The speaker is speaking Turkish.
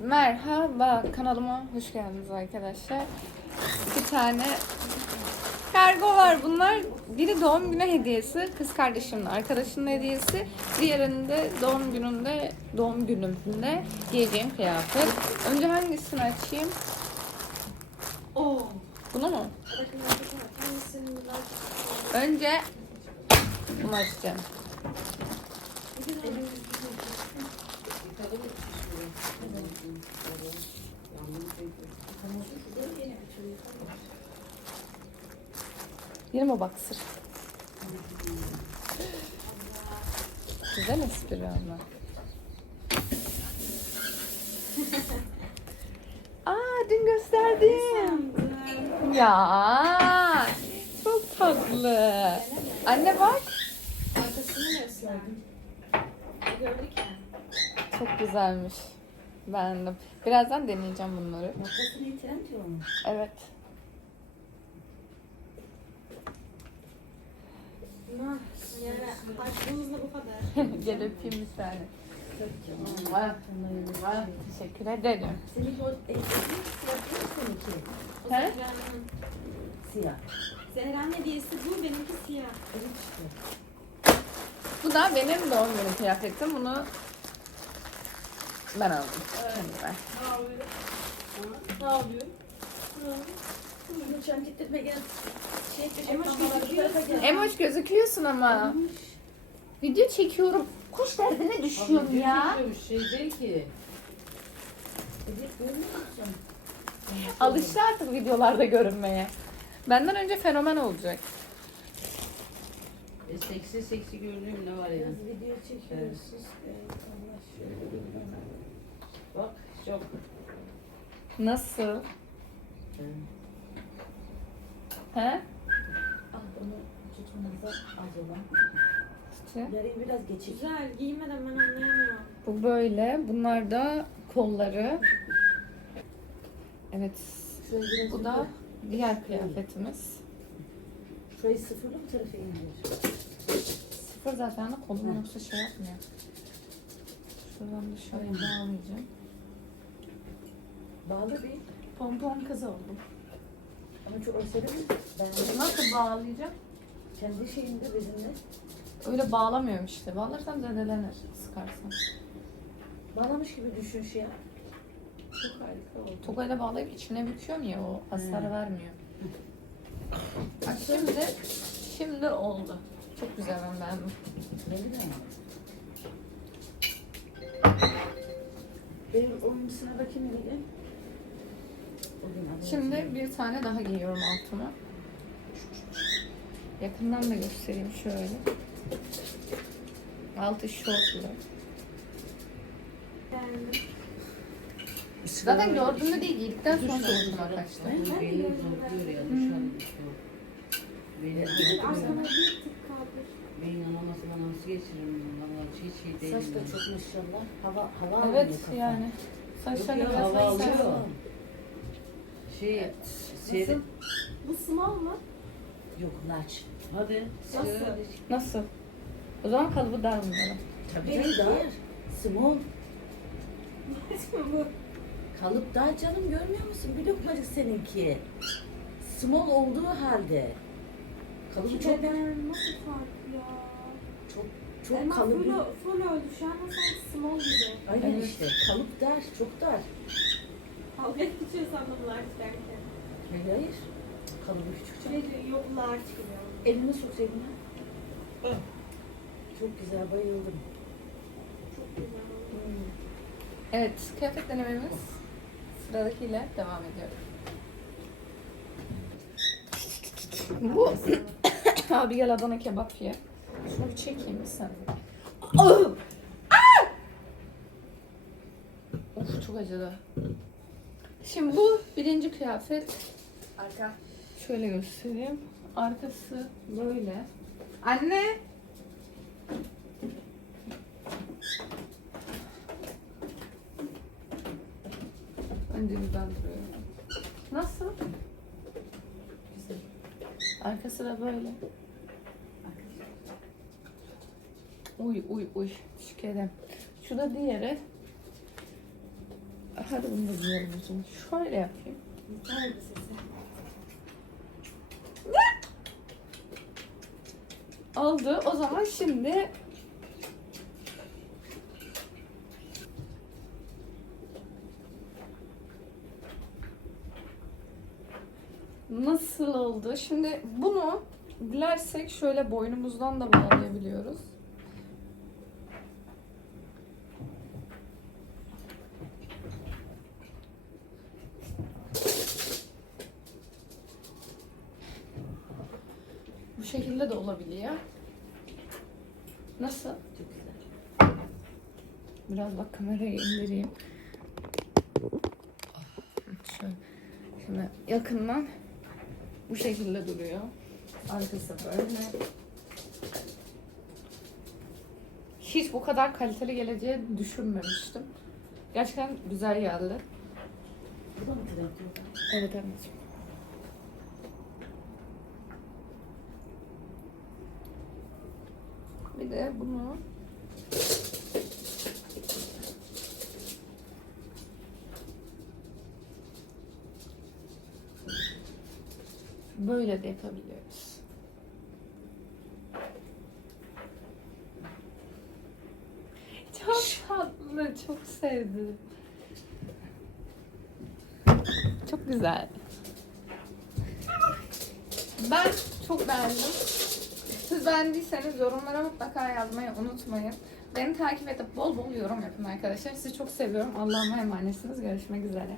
Merhaba kanalıma hoş geldiniz arkadaşlar. Bir tane kargo var bunlar. Biri doğum günü hediyesi, kız kardeşimin arkadaşının hediyesi. Diğerinde doğum gününde, doğum günümde giyeceğim kıyafet. Önce hangisini açayım? Oo. Bunu mu? Önce bunu açacağım. Yine mi baksır? Güzel espri ama. Aa dün gösterdim. Ya çok tatlı. Anne bak. Arkasını gösterdim. Gördük ya. Çok güzelmiş. Beğendim. Birazdan deneyeceğim bunları. Noktasını itiren diyor mu? Evet. Nah, yani açtığımızda bu kadar. Gel öpeyim bir tane. Çok canım. Var. Bunları Var. Teşekkür ederim. Seninki o e, e, siyah değil mi seninki? O He? Zehra'nın. Siyah. Zehra'nın hediyesi bu, benimki siyah. Evet işte. Bu da benim doğum günü kıyafetim. Bunu ben aldım. Kendime. Ne yapıyor? Ne yapıyor? Lütfen gittirme. Şey Emoş gel. Emoş gözüküyorsun ama. Video çekiyorum. Kuş derdine düşüyorum ya. Şey değil ki. Evet? Alıştı artık videolarda görünmeye. Benden önce fenomen olacak. E, seksi seksi gördüğüm ne var ya. Biraz video çekiyoruz. Sus be. Allah bana. Bak çok. Nasıl? He? Al onu tutmanıza az olan. Yarın biraz geçik. Güzel, giymeden ben anlayamıyorum. Bu böyle. Bunlar da kolları. Evet. Bu da diğer kıyafetimiz. Şurayı sıfırla bu tarafa indir. Sıfır zaten de kolum yoksa şey yapmıyor. Şuradan da şöyle bağlayacağım. Bağla bir. Pompon kız oldum. Ama çok örseli mi? Ben Nasıl bağlayacağım? kendi şeyimde bizimle. Öyle bağlamıyorum işte. Bağlarsam zedelenir sıkarsam. Bağlamış gibi düşün şey. Çok harika oldu. Tokayla bağlayıp içine büküyorum ya o hasar Hmm. vermiyor. Bak şimdi, şimdi oldu. Çok güzel ben beğendim. Benim onun sıradaki neydi? Şimdi bir tane daha giyiyorum altıma. Yakından da göstereyim şöyle. Altı şortlu. Beğendim. Zaten gördüğümde değil giydikten sonra hoşuma kaçtı. Beyin anaması bana nasıl geçiririm ben valla hiç şey değil. Saç da çok maşallah. Hava hava Evet kafa. yani. Saçlarını Yok biraz hava daha alıyor. sarı. Şey, seri. Bu small mı? Yok large. Hadi. Nasıl? Nasıl? O zaman kalıbı dar bunların. Tabii Benimki- canım dar. Small. bu. Kalıp dar canım görmüyor musun? Bir lokmacık seninki. Small olduğu halde. Kalıbı çok Çileden nasıl farklı ya? çok çok Elma full, kalıbı. full öldü. Şu an sanki small gibi. Aynen Evet. işte. Kalıp dar, çok dar. Kavga geçiyor sandım large derken. Hayır hayır. Kalıbı küçük canım. Şey diyor, yok large gibi. Elini sok cebine. Çok güzel bayıldım. Çok güzel. Evet, kıyafet denememiz sıradakiyle devam ediyor. Bu abi gel Adana kebap ye. Şunu bir çekeyim bir sen. Of çok acıdı. Şimdi bu birinci kıyafet. Arka. Şöyle göstereyim. Arkası böyle. Anne. Ben duruyorum. Nasıl? Güzel. Arkası da böyle. Uy uy uy. Şükredem. Şu da diğeri. Hadi bunu da o zaman. Şöyle yapayım. Oldu. O zaman şimdi Nasıl oldu? Şimdi bunu dilersek şöyle boynumuzdan da bağlayabiliyoruz. Bu şekilde de olabiliyor. Nasıl? Çok güzel. Biraz bak kamerayı indireyim. Şöyle. Şimdi yakından bu şekilde duruyor. Arkası böyle. Hiç bu kadar kaliteli geleceğini düşünmemiştim. Gerçekten güzel geldi. Bu da mı? Evet anneciğim. Bir de bunu böyle de yapabiliyoruz. Çok tatlı, çok sevdim. Çok güzel. Ben çok beğendim. Siz beğendiyseniz yorumlara mutlaka yazmayı unutmayın. Beni takip edip bol bol yorum yapın arkadaşlar. Sizi çok seviyorum. Allah'ıma emanetsiniz. Görüşmek üzere.